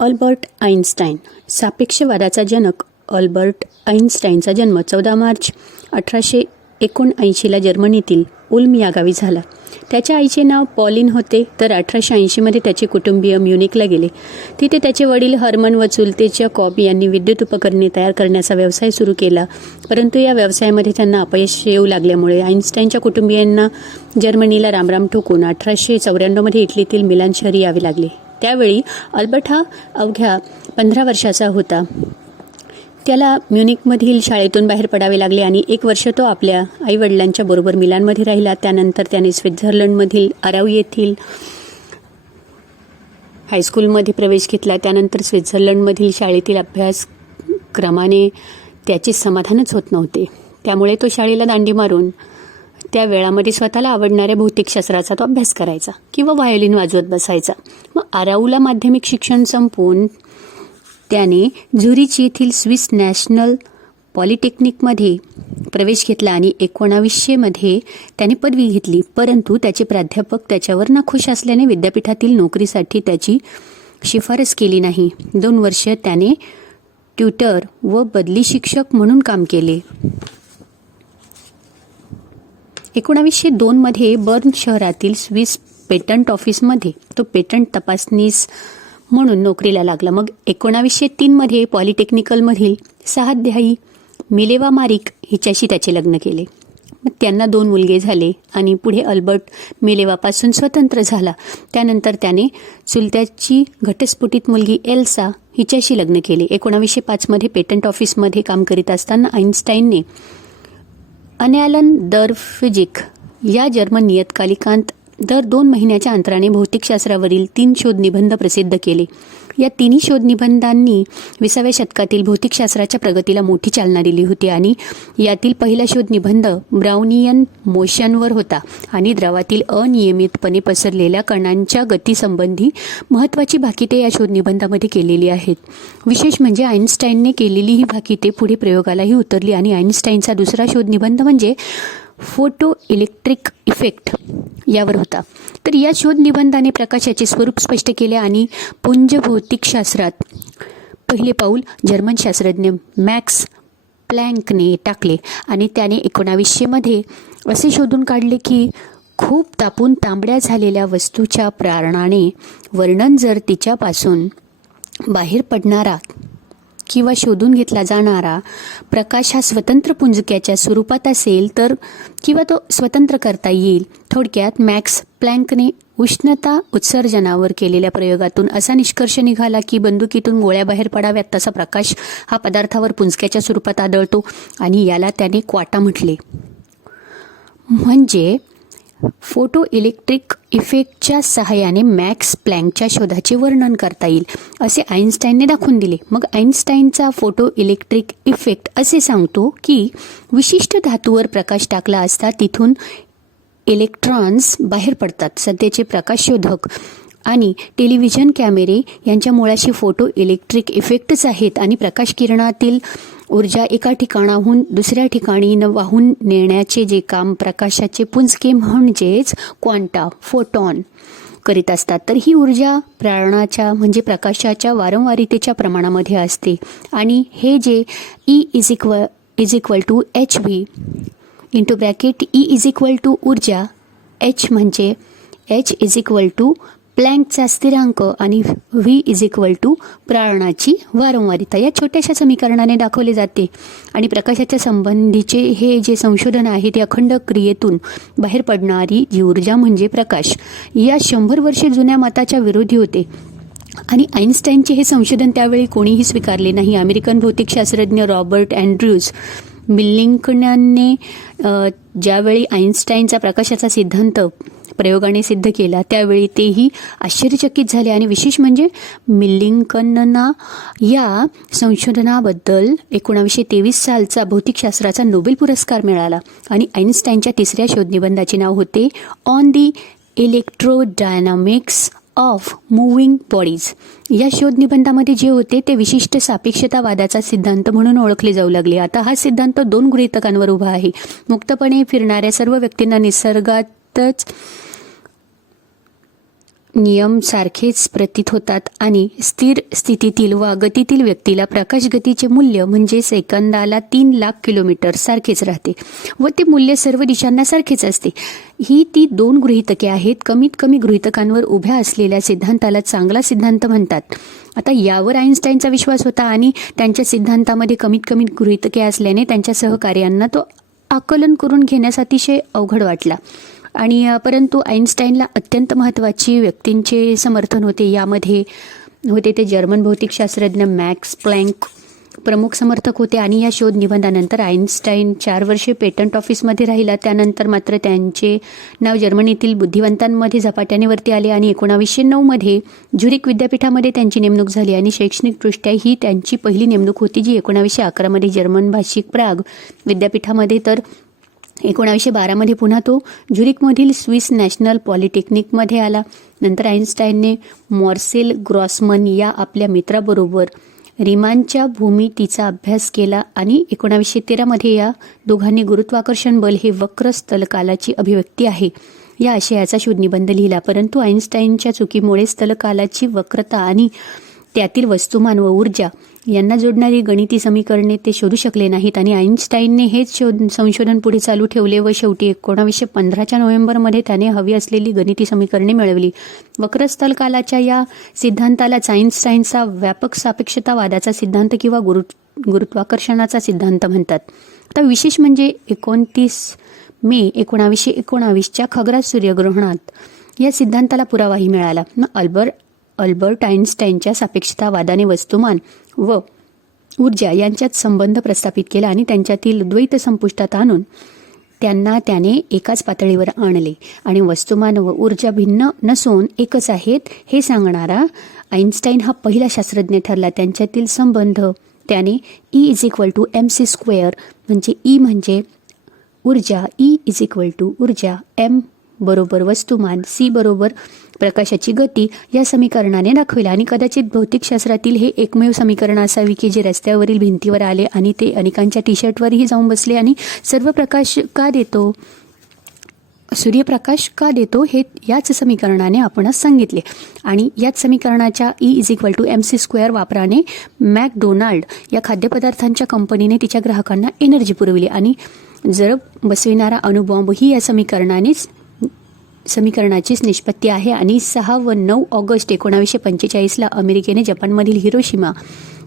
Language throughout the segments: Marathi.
Albert Einstein. सापेक्षवादाचा जनक अल्बर्ट आइन्स्टाईनचा जन्म 14 मार्च 1879ला जर्मनीतील उल्म या गावी झाला. त्याच्या आईचे नाव पॉलिन होते, तर 1880मध्ये त्याचे कुटुंबीय म्युनिकला गेले. तिथे त्याचे वडील हर्मन व चुलते जॅकॉब यांनी विद्युत उपकरणे तयार करण्याचा व्यवसाय सुरू केला. परंतु या व्यवसायामध्ये त्यांना अपयश येऊ लागल्यामुळे आइन्स्टाईनच्या कुटुंबियांना जर्मनीला रामराम ठोकून 1894मध्ये इटलीतील मिलान शहरी यावे लागले. त्यावेळी अल्बर्ट हा अवघ्या 15 वर्षाचा होता. त्याला म्युनिकमधील शाळेतून बाहेर पडावे लागले आणि 1 वर्ष तो आपल्या आईवडिलांच्या बरोबर मिलानमध्ये राहिला. त्यानंतर त्याने स्वित्झर्लंडमधील आराव येथील हायस्कूलमध्ये प्रवेश घेतला. त्यानंतर स्वित्झर्लंडमधील शाळेतील अभ्यासक्रमाने त्याचे समाधानच होत नव्हते. त्यामुळे तो शाळेला दांडी मारून त्या वेळामध्ये स्वतःला आवडणाऱ्या भौतिकशास्त्राचा तो अभ्यास करायचा किंवा व्हायोलिन वाजवत बसायचा. मग आराऊला माध्यमिक शिक्षण संपवून त्याने झुरिच येथील स्विस नॅशनल पॉलिटेक्निकमध्ये प्रवेश घेतला आणि 1900मध्ये त्याने पदवी घेतली. परंतु त्याचे प्राध्यापक त्याच्यावर नाखुश असल्याने विद्यापीठातील नोकरीसाठी त्याची शिफारस केली नाही. 2 वर्ष त्याने ट्युटर व बदली शिक्षक म्हणून काम केले. 1902मध्ये बर्न शहरातील स्विस पेटंट ऑफिसमध्ये तो पेटंट तपासनीस म्हणून नोकरीला लागला. मग 1903मध्ये पॉलिटेक्निकलमधील सहाध्यायी मिलेवा मारिक हिच्याशी त्याचे लग्न केले. मग त्यांना 2 मुलगे झाले आणि पुढे अल्बर्ट मिलेवापासून स्वतंत्र झाला. त्यानंतर त्याने चुलत्याची घटस्फोटित मुलगी एल्सा हिच्याशी लग्न केले. 1905मध्ये पेटंट ऑफिसमध्ये काम करीत असताना आइन्स्टाईनने अनॅलन दर फिजिक या जर्मन नियतकालिकांत दर 2 महिन्याच्या अंतराने भौतिकशास्त्रावरील 3 शोधनिबंध प्रसिद्ध केले. या 3 शोधनिबंधांनी 20व्या शतकातील भौतिकशास्त्राच्या प्रगतीला मोठी चालना दिली होती आणि यातील पहिला शोधनिबंध ब्राउनियन मोशनवर होता आणि द्रवातील अनियमितपणे पसरलेल्या कणांच्या गतीसंबंधी महत्त्वाची भाकिते या शोधनिबंधामध्ये केलेली आहेत. विशेष म्हणजे आइन्स्टाईनने केलेली ही भाकिते पुढे प्रयोगालाही उतरली आणि आइन्स्टाईनचा दुसरा शोधनिबंध म्हणजे फोटो इलेक्ट्रिक इफेक्ट यावर होता. तर या शोधनिबंधाने प्रकाशाचे स्वरूप स्पष्ट केले आणि पुंज भौतिकशास्त्रात पहिले पाऊल जर्मन शास्त्रज्ञ मॅक्स प्लँकने टाकले आणि त्याने 1900मध्ये असे शोधून काढले की खूप तापून तांबड्या झालेल्या वस्तूच्या प्रारणाने वर्णन जर तिच्यापासून बाहेर पडणारा किंवा शोधून घेतला जाणारा प्रकाश हा स्वतंत्र पुंजक्याच्या स्वरूपात असेल तर किंवा तो स्वतंत्र करता येईल. थोडक्यात मॅक्स प्लँकने उष्णता उत्सर्जनावर केलेल्या प्रयोगातून असा निष्कर्ष निघाला की बंदुकीतून गोळ्या बाहेर पडाव्यात तसा प्रकाश हा पदार्थावर पुंजक्याच्या स्वरूपात आढळतो आणि याला त्याने क्वाटा म्हटले. म्हणजे फोटो इलेक्ट्रिक इफेक्टच्या सहाय्याने मॅक्स प्लँकच्या शोधाचे वर्णन करता येईल असे आइन्स्टाईनने दाखवून दिले. मग आइन्स्टाईनचा फोटो इलेक्ट्रिक इफेक्ट असे सांगतो की विशिष्ट धातूवर प्रकाश टाकला असता तिथून इलेक्ट्रॉन्स बाहेर पडतात. सध्याचे प्रकाशशोधक आणि टेलिव्हिजन कॅमेरे यांच्या मुळाशी फोटो इलेक्ट्रिक इफेक्टच आहेत आणि प्रकाश किरणातील ऊर्जा एका ठिकाणाहून दुसऱ्या ठिकाणी वाहून नेण्याचे जे काम प्रकाशाचे पुंजके म्हणजेच क्वांटा फोटॉन करीत असतात. तर ही ऊर्जा प्रारणाच्या म्हणजे प्रकाशाच्या वारंवारितेच्या प्रमाणामध्ये असते आणि हे जे E is equal to HV into bracket E is equal to ऊर्जा, H म्हणजे H इज इक्वल टू प्लँकचा स्थिरांक आणि V इज इक्वल टू प्रारणाची वारंवारिता या छोट्याशा समीकरणाने दाखवले जाते. आणि प्रकाशाच्या संबंधीचे हे जे संशोधन आहे ते अखंड क्रियेतून बाहेर पडणारी जी ऊर्जा म्हणजे प्रकाश या 100 वर्षे जुन्या मताच्या विरोधी होते आणि आइन्स्टाईनचे हे संशोधन त्यावेळी कोणीही स्वीकारले नाही. अमेरिकन भौतिकशास्त्रज्ञ रॉबर्ट अँड्र्यूज मिल्लिंकनने ज्यावेळी आइन्स्टाईनचा प्रकाशाचा सिद्धांत प्रयोगाने सिद्ध केला त्यावेळी तेही आश्चर्यचकित झाले आणि विशेष म्हणजे मिल्लिंकनना या संशोधनाबद्दल 1923 सालचा भौतिकशास्त्राचा नोबेल पुरस्कार मिळाला. आणि आइन्स्टाईनच्या 3ऱ्या शोधनिबंधाचे नाव होते on the electrodynamics of moving bodies. या शोधनिबंधामध्ये जे होते ते विशिष्ट सापेक्षतावादाचा सिद्धांत म्हणून ओळखले जाऊ लागले. आता हा सिद्धांत 2 गृहीतकांवर उभा आहे. मुक्तपणे फिरणाऱ्या सर्व व्यक्तींना नियम सारखेच प्रतीत होतात आणि स्थिर स्थितीतील वा गतीतील व्यक्तीला प्रकाशगतीचे मूल्य म्हणजे सेकंदाला 3,00,000 किलोमीटर सारखेच राहते व ते मूल्य सर्व दिशांना सारखेच असते. ही ती 2 गृहीतके आहेत. कमीत कमी गृहीतकांवर उभ्या असलेल्या सिद्धांताला चांगला सिद्धांत म्हणतात. आता यावर आईन्स्टाईनचा विश्वास होता आणि त्यांच्या सिद्धांतामध्ये कमीत कमी गृहीतके असल्याने त्यांच्या सहकार्यांना तो आकलन करून घेण्यास अतिशय अवघड वाटला. आणि परंतु आईन्स्टाईनला अत्यंत महत्त्वाची व्यक्तींचे समर्थन होते. यामध्ये होते ते जर्मन भौतिकशास्त्रज्ञ मॅक्स प्लँक प्रमुख समर्थक होते. आणि या शोध निबंधानंतर आईन्स्टाईन 4 वर्षे पेटंट ऑफिसमध्ये राहिला. त्यानंतर मात्र त्यांचे नाव जर्मनीतील बुद्धिवंतांमध्ये झपाट्याने वरती आले आणि 1909 मध्ये झुरिक विद्यापीठामध्ये त्यांची नेमणूक झाली आणि शैक्षणिकदृष्ट्या ही त्यांची पहिली नेमणूक होती, जी 1911 मध्ये जर्मन भाषिक प्राग विद्यापीठामध्ये, तर 1912 मध्ये पुन्हा तो झुरिकमधील स्विस नॅशनल पॉलिटेक्निकमध्ये आला. नंतर आईन्स्टाईनने मॉर्सेल ग्रॉसमन या आपल्या मित्राबरोबर रिमानच्या भूमितीचा अभ्यास केला आणि 1913 मध्ये या दोघांनी गुरुत्वाकर्षण बल हे वक्र स्थलकालाची अभिव्यक्ती आहे या आशयाचा शोधनिबंध लिहिला. परंतु आईन्स्टाईनच्या चुकीमुळे स्थलकालाची वक्रता आणि त्यातील वस्तुमान व ऊर्जा यांना जोडणारी गणिती समीकरणे ते शोधू शकले नाहीत आणि आईन्स्टाईनने हेच संशोधन पुढे चालू ठेवले व शेवटी 1915च्या नोव्हेंबरमध्ये त्याने हवी असलेली गणिती समीकरणे मिळवली. वक्रस्थलकालाच्या या सिद्धांतालाच आईन्स्टाईनचा व्यापक सापेक्षतावादाचा सिद्धांत किंवा गुरुत्वाकर्षणाचा सिद्धांत म्हणतात. आता विशेष म्हणजे 29 मे 1919च्या खग्रास सूर्यग्रहणात या सिद्धांताला पुरावाही मिळाला. अल्बर्ट आईन्स्टाईनच्या सापेक्षतावादाने वस्तुमान व ऊर्जा यांच्यात संबंध प्रस्थापित केला आणि त्यांच्यातील द्वैत संपुष्टात आणून त्याने एकाच पातळीवर आणले आणि वस्तुमान व ऊर्जा भिन्न नसून एकच आहेत हे सांगणारा आईन्स्टाईन हा पहिला शास्त्रज्ञ ठरला. त्यांच्यातील संबंध त्याने E=mc² म्हणजे E म्हणजे ऊर्जा, ऊर्जा, m बरोबर वस्तुमान, c बरोबर प्रकाशाची गती या समीकरणाने दाखविला. आणि कदाचित भौतिकशास्त्रातील हे एकमेव समीकरण असावे की जे रस्त्यावरील भिंतीवर आले आणि ते अनेकांच्या टी-शर्टवरही जाऊन बसले आणि सर्व प्रकाश का देतो, सूर्यप्रकाश का देतो हे याच समीकरणाने आपणच सांगितले. आणि याच समीकरणाच्या E=mc² वापराने मॅकडोनाल्ड या खाद्यपदार्थांच्या कंपनीने तिच्या ग्राहकांना एनर्जी पुरविली आणि जर बसविणारा अणुबॉम्ब ही या समीकरणाचीच निष्पत्ती आहे. आणि 6 व 9 ऑगस्ट 1945 अमेरिकेने जपानमधील हिरोशिमा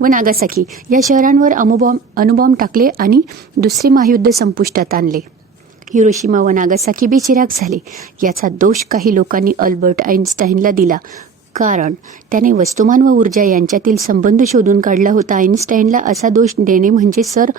व नागासाकी या शहरांवर अणुबॉम्ब टाकले आणि दुसरे महायुद्ध संपुष्टात आणले. हिरोशिमा व नागासाकी बेचिराग झाले. याचा दोष काही लोकांनी अल्बर्ट आईन्स्टाईनला दिला, कारण त्याने वस्तुमान व ऊर्जा यांच्यातील संबंध शोधून काढला होता. आईन्स्टाईनला असा दोष देणे म्हणजे सर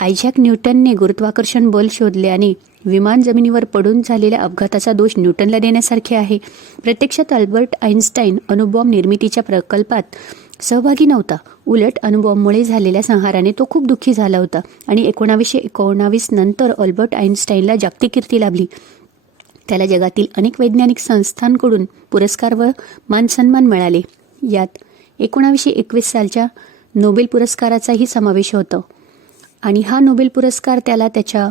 आयझॅक न्यूटनने गुरुत्वाकर्षण बल शोधल्याने विमान जमिनीवर पडून झालेल्या अपघाताचा दोष न्यूटनला देण्यासारखे आहे. प्रत्यक्षात अल्बर्ट आईन्स्टाईन अणुबॉम्ब निर्मितीच्या प्रकल्पात सहभागी नव्हता. उलट अणुबॉम्बमुळे झालेल्या संहाराने तो खूप दुःखी झाला होता. आणि 1919 नंतर अल्बर्ट आईन्स्टाईनला जागतिक कीर्ती लाभली. त्याला जगातील अनेक वैज्ञानिक संस्थांकडून पुरस्कार व मानसन्मान मिळाले. यात 1921 सालच्या नोबेल पुरस्काराचाही समावेश होतो. आणि हा नोबेल पुरस्कार त्याला त्याच्या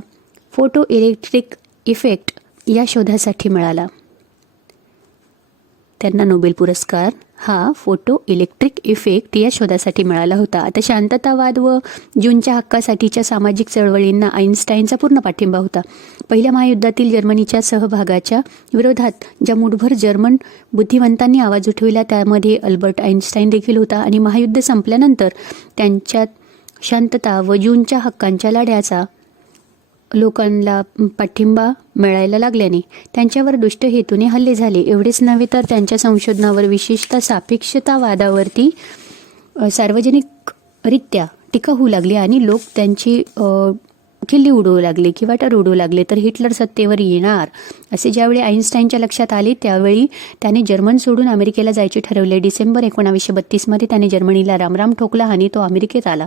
फोटो इलेक्ट्रिक इफेक्ट या शोधासाठी मिळाला. त्यांना नोबेल पुरस्कार हा फोटो इलेक्ट्रिक इफेक्ट या शोधासाठी मिळाला होता. आता शांततावाद व जूनच्या हक्कासाठीच्या सामाजिक चळवळींना आईन्स्टाईनचा पूर्ण पाठिंबा होता. पहिल्या महायुद्धातील जर्मनीच्या सहभागाच्या विरोधात ज्या मुठभर जर्मन बुद्धिवंतांनी आवाज उठविला त्यामध्ये अल्बर्ट आईन्स्टाईन देखील होता. आणि महायुद्ध संपल्यानंतर त्यांच्यात शांतता व जूनच्या हक्कांच्या लढ्याचा लोकांना पाठिंबा मिळायला लागल्याने त्यांच्यावर दुष्ट हेतूने हल्ले झाले. एवढेच नव्हे तर त्यांच्या संशोधनावर विशेषतः सापेक्षतावादावरती सार्वजनिकरित्या टीका होऊ लागली आणि लोक त्यांची खिल्ली उडवू लागले किंवा टर उडवू लागले. तर हिटलर सत्तेवर येणार असे ज्यावेळी आईन्स्टाईनच्या लक्षात आले त्यावेळी त्याने जर्मन सोडून अमेरिकेला जायचे ठरवले. डिसेंबर 1932 मध्ये त्याने जर्मनीला रामराम ठोकला आणि तो अमेरिकेत आला.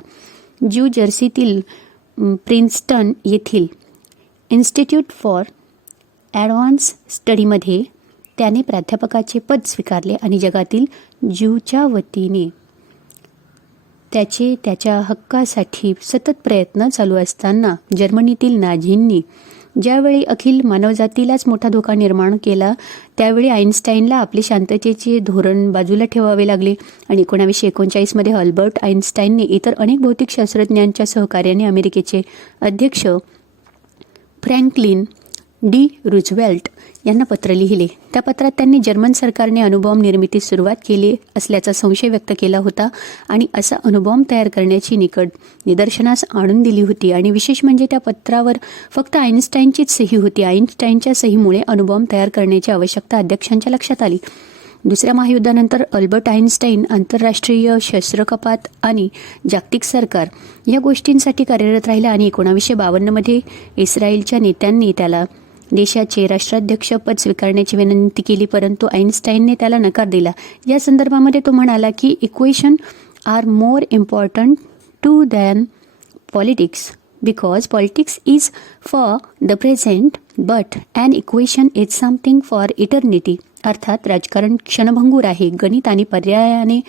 न्यू जर्सीतील प्रिन्स्टन येथील इन्स्टिट्यूट फॉर ॲडव्हान्स स्टडीमध्ये त्याने प्राध्यापकाचे पद स्वीकारले आणि जगातील ज्यूच्या वतीने त्याच्या हक्कासाठी सतत प्रयत्न चालू असताना जर्मनीतील नाझींनी ज्यावेळी अखिल मानवजातीलाच मोठा धोका निर्माण केला त्यावेळी आईन्स्टाईनला आपले शांततेचे धोरण बाजूला ठेवावे लागले आणि 1939 अल्बर्ट आईन्स्टाईनने इतर अनेक भौतिक शास्त्रज्ञांच्या सहकार्याने अमेरिकेचे अध्यक्ष फ्रँकलिन डी रूझवेल्ट यांना पत्र लिहिले. त्या पत्रात त्यांनी जर्मन सरकारने अणुबॉम्ब निर्मितीस सुरुवात केली असल्याचा संशय व्यक्त केला होता आणि असा अणुबॉम्ब तयार करण्याची निदर्शनास आणून दिली होती. आणि विशेष म्हणजे त्या पत्रावर फक्त आईन्स्टाईनचीच सही होती. आईन्स्टाईनच्या सहीमुळे अणुबॉम्ब तयार करण्याची आवश्यकता अध्यक्षांच्या लक्षात आली. दुसऱ्या महायुद्धानंतर अल्बर्ट आईन्स्टाईन आंतरराष्ट्रीय शस्त्रकपात आणि जागतिक सरकार या गोष्टींसाठी कार्यरत राहिला आणि 1952 इस्रायलच्या नेत्यांनी त्याला देशाचे राष्ट्राध्यक्षपद स्वीकारण्याची विनंती केली, परंतु आईन्स्टाईनने त्याला नकार दिला. या संदर्भामध्ये तो म्हणाला की equation are more important to than politics because politics is for the present but an equation is something for eternity. अर्थात राजकारण क्षणभंगूर आहे, गणित आणि पर्यायाने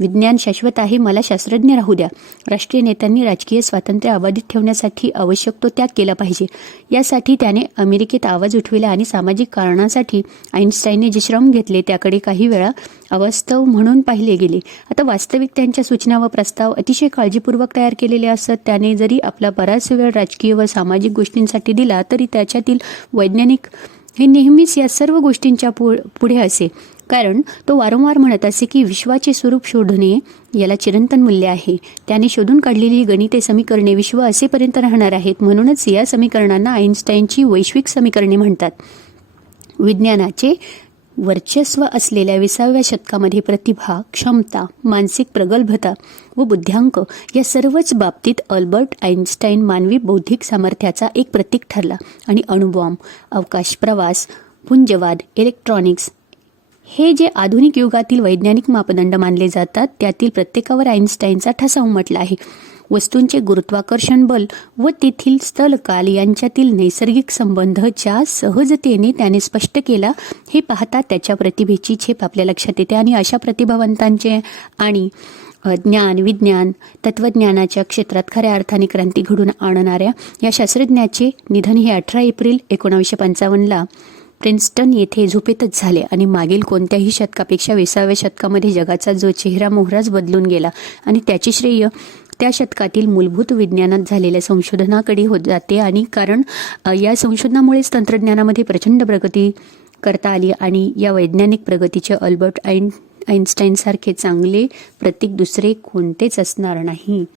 विज्ञान शाश्वत आहे, मला शास्त्रज्ञ राहू द्या. राष्ट्रीय नेत्यांनी राजकीय स्वातंत्र्य अबाधित ठेवण्यासाठी आवश्यक तो त्याग केला पाहिजे. यासाठी त्याने अमेरिकेत आवाज उठविला आणि सामाजिक कारणासाठी आईन्स्टाईनने जे श्रम घेतले त्याकडे काही वेळा अवास्तव म्हणून पाहिले गेले. आता वास्तविक त्यांच्या सूचना व प्रस्ताव अतिशय काळजीपूर्वक तयार केलेले असत. त्याने जरी आपला बराच वेळ राजकीय व सामाजिक गोष्टींसाठी दिला तरी त्याच्यातील वैज्ञानिक हे नेहमीच या सर्व गोष्टींच्या पुढे असे, कारण तो वारंवार म्हणत असे की विश्वाचे स्वरूप शोधणे याला चिरंतन मूल्य आहे. त्याने शोधून काढलेली गणिते समीकरणे विश्व असेपर्यंत राहणार आहेत. म्हणूनच या समीकरणांना आईन्स्टाईनची वैश्विक समीकरणे म्हणतात. विज्ञानाचे वर्चस्व असलेल्या 20व्या शतकामध्ये प्रतिभा, क्षमता, मानसिक प्रगल्भता व बुद्ध्यांक या सर्वच बाबतीत अल्बर्ट आईन्स्टाईन मानवी बौद्धिक सामर्थ्याचा एक प्रतीक ठरला आणि अणुबॉम्ब, अवकाश प्रवास, पुंजवाद, इलेक्ट्रॉनिक्स हे जे आधुनिक युगातील वैज्ञानिक मापदंड मानले जातात त्यातील प्रत्येकावर आईन्स्टाईनचा ठसा उमटला आहे. वस्तूंचे गुरुत्वाकर्षण बल व तेथील स्थलकाल यांच्यातील नैसर्गिक संबंध ज्या सहजतेने त्याने स्पष्ट केला हे पाहता त्याच्या प्रतिभेची झेप आपल्या लक्षात येते. आणि अशा प्रतिभावंतांचे आणि ज्ञान, विज्ञान, तत्वज्ञानाच्या क्षेत्रात खऱ्या अर्थाने क्रांती घडून आणणाऱ्या या शास्त्रज्ञाचे निधन हे 18 एप्रिल 1955 प्रिन्स्टन येथे झोपेतच झाले आणि मागील कोणत्याही शतकापेक्षा 20व्या शतकामध्ये जगाचा जो चेहरा मोहराच बदलून गेला आणि त्याचे श्रेय त्या शतकातील मूलभूत विज्ञानात झालेल्या संशोधनाकडे होत जाते. आणि कारण या संशोधनामुळेच तंत्रज्ञानामध्ये प्रचंड प्रगती करता आली आणि या वैज्ञानिक प्रगतीचे अल्बर्ट आईन्स्टाईनसारखे चांगले प्रतीक दुसरे कोणतेच असणार नाही.